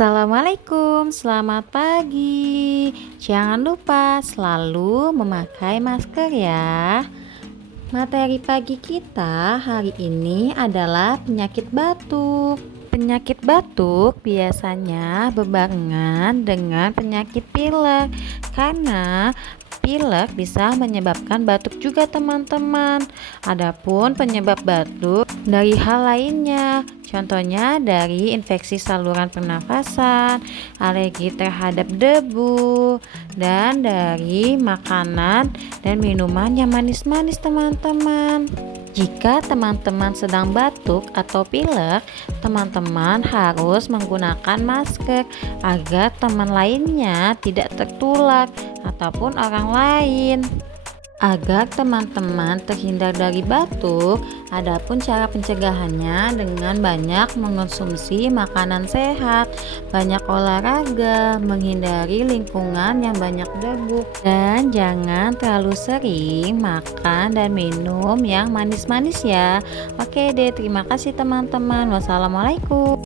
Assalamualaikum, selamat pagi. Jangan lupa selalu memakai masker ya. Materi pagi kita hari ini adalah penyakit batuk. Penyakit batuk biasanya berbarengan dengan penyakit pilek karena pilek bisa menyebabkan batuk juga teman-teman. Adapun penyebab batuk dari hal lainnya, contohnya dari infeksi saluran pernafasan, alergi terhadap debu, dan dari makanan dan minuman yang manis-manis teman-teman. Jika teman-teman sedang batuk atau pilek, teman-teman harus menggunakan masker agar teman lainnya tidak tertular ataupun orang lain. Agar teman-teman terhindar dari batuk, adapun cara pencegahannya dengan banyak mengonsumsi makanan sehat, banyak olahraga, menghindari lingkungan yang banyak debu, dan jangan terlalu sering makan dan minum yang manis-manis ya. Oke deh, terima kasih teman-teman. Wassalamualaikum.